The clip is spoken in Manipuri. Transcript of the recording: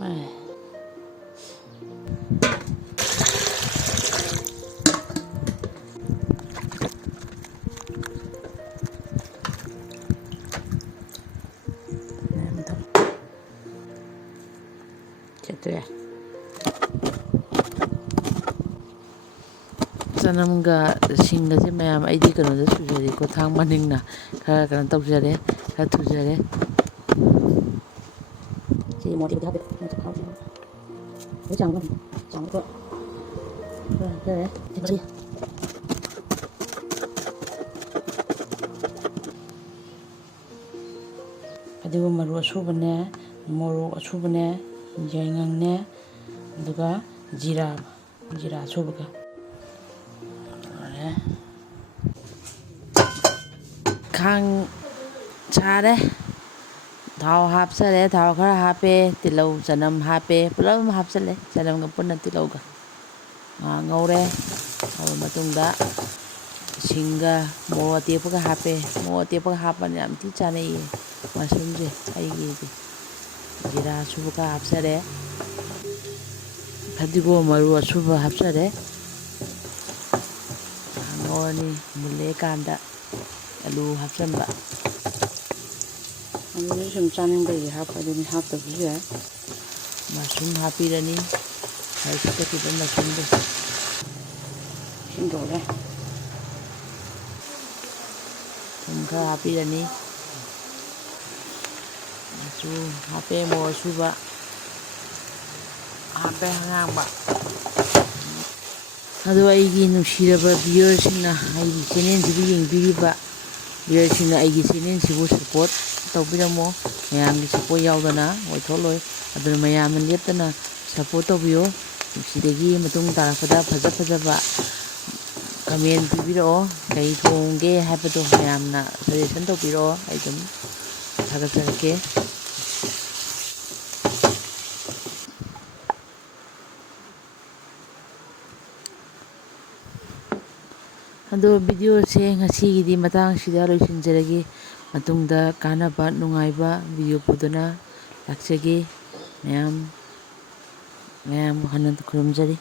됐어요. ꯆꯅꯝꯒ ꯁꯤꯡꯒꯁꯦ ꯃꯌꯥꯝ ꯑꯩꯗꯤ ꯀꯩꯅꯣꯗ ꯁꯨꯖꯔꯦꯀꯣ ꯊꯥꯡ ꯃꯅꯤꯡꯅ ꯈꯔ ꯀꯩꯅꯣ ꯇꯧꯖꯔꯦ ꯈꯔ ꯊꯨꯖꯔꯦ. ꯁꯤ ꯃꯣꯔꯣꯛꯇꯤ ꯍꯥꯞꯄꯦ ꯃꯣꯔꯣꯛ ꯍꯥꯞꯄꯦ ꯍꯧꯖꯤꯛ ꯆꯥꯝꯃꯒ ꯈꯔ ꯊꯤꯟꯖꯔꯤ. ꯑꯗꯨꯒ ꯃꯔꯨ ꯑꯁꯨꯕꯅꯦ ꯃꯣꯔꯣꯛ ꯑꯁꯨꯕꯅꯦ ꯌꯥꯏꯉꯪꯅꯦ ꯑꯗꯨꯒ ꯖꯤꯔꯥ ꯑꯁꯨꯕꯒ ꯈꯥꯡ ꯁꯥꯔꯦ. ꯊꯥꯎ ꯍꯥꯞꯆꯔꯦ. ꯊꯥꯎ ꯈꯔ ꯍꯥꯞꯄꯦ. ꯇꯤꯜꯍꯧ ꯆꯅꯝ ꯍꯥꯞꯄꯦ. ꯄꯨꯂꯞ ꯑꯃ ꯍꯥꯞꯆꯜꯂꯦ. ꯆꯅꯝꯒ ꯄꯨꯟꯅ ꯇꯤꯜꯍꯧꯒ ꯉꯧꯔꯦ. ꯉꯧꯔ ꯃꯇꯨꯡꯗ ꯁꯤꯡꯒ ꯃꯣꯔꯣꯛ ꯑꯇꯦꯛꯄꯒ ꯍꯥꯞꯄꯦ. ꯃꯣꯔꯣꯛ ꯑꯇꯦꯛꯄꯒ ꯍꯥꯞꯄꯅ ꯌꯥꯝ ꯊꯤ ꯆꯥꯅꯩꯌꯦ ꯃꯁꯔꯨꯝꯁꯦ ꯑꯩꯒꯤꯗꯤ. ꯖꯤꯔꯥ ꯑꯁꯨꯕ ꯈꯔ ꯍꯥꯞꯆꯔꯦ. ꯐꯗꯤꯒꯣꯝ ꯃꯔꯨ ꯑꯁꯨꯕ ꯍꯥꯞꯆꯔꯦ. ꯉꯧꯔꯅꯤ. ꯃꯨꯜꯂꯦꯀꯥꯟꯗ ꯑꯂꯨ ꯍꯥꯞꯆꯟꯕ. ꯑꯂꯨꯁꯨ ꯁꯨꯝ ꯆꯥꯅꯤꯡꯕꯒꯤ ꯍꯥꯞꯄ ꯑꯗꯨꯅꯤ ꯍꯥꯞꯇꯕꯁꯨ ꯌꯥꯏ. ꯃꯁꯔꯨꯝ ꯍꯥꯞꯄꯤꯔꯅꯤ. ꯉꯁꯥꯏ ꯐꯨꯠꯇꯣꯛꯈꯤꯕ ꯃꯁꯔꯨꯝꯗꯣ ꯁꯤꯡꯗꯣꯛꯔꯦ. ꯊꯨꯝ ꯈꯔ ꯍꯥꯞꯄꯤꯔꯅꯤ. ꯃꯆꯨ ꯍꯥꯞꯄꯦ. ꯃꯣꯔꯣꯛ ꯑꯁꯨꯕ ꯍꯥꯞꯄꯦ ꯑꯉꯥꯡꯕ. ꯑꯗꯣ ꯑꯩꯒꯤ ꯅꯨꯡꯁꯤꯔꯕ ꯚꯤꯌꯨꯋꯔꯁꯤꯡꯅ ꯑꯩꯒꯤ ꯆꯦꯅꯦꯜꯁꯤꯕꯨ ꯌꯦꯡꯕꯤꯔꯤꯕ ꯚꯤꯌꯨꯋꯔꯁꯤꯡꯅ ꯑꯩꯒꯤ ꯆꯦꯅꯦꯜꯁꯤꯕꯨ ꯁꯞꯄꯣꯔꯠ ꯇꯧꯕꯤꯔꯝꯃꯣ. ꯃꯌꯥꯝꯒꯤ ꯁꯞꯄꯣꯔꯠ ꯌꯥꯎꯗꯅ ꯑꯣꯏꯊꯣꯛꯂꯣꯏ. ꯑꯗꯨꯅ ꯃꯌꯥꯝꯅ ꯂꯦꯞꯇꯅ ꯁꯞꯄꯣꯔꯠ ꯇꯧꯕꯤꯌꯣ. ꯁꯤꯗꯒꯤ ꯃꯇꯨꯡ ꯇꯥꯔꯛꯄꯗ ꯐꯖꯕ ꯀꯃꯦꯟ ꯄꯤꯕꯤꯔꯛꯑꯣ. ꯀꯩ ꯊꯣꯡꯒꯦ ꯍꯥꯏꯕꯗꯣ ꯃꯌꯥꯝꯅ ꯁꯖꯦꯁꯟ ꯇꯧꯕꯤꯔꯛꯑꯣ. ꯑꯩ ꯑꯗꯨꯝ ꯊꯥꯒꯠꯆꯔꯛꯀꯦ. ꯑꯗꯣ ꯚꯤꯗꯤꯑꯣꯁꯦ ꯉꯁꯤꯒꯤꯗꯤ ꯃꯇꯥꯡꯁꯤꯗ ꯂꯣꯏꯁꯤꯟꯖꯔꯒꯦ. ꯃꯇꯨꯡꯗ ꯀꯥꯟꯅꯕ ꯅꯨꯡꯉꯥꯏꯕ ꯚꯤꯗꯤꯑꯣ ꯄꯨꯗꯨꯅ ꯂꯥꯛꯆꯒꯦ. ꯃꯌꯥꯝꯕꯨ ꯍꯟꯅ ꯈꯨꯔꯨꯝꯖꯔꯤ.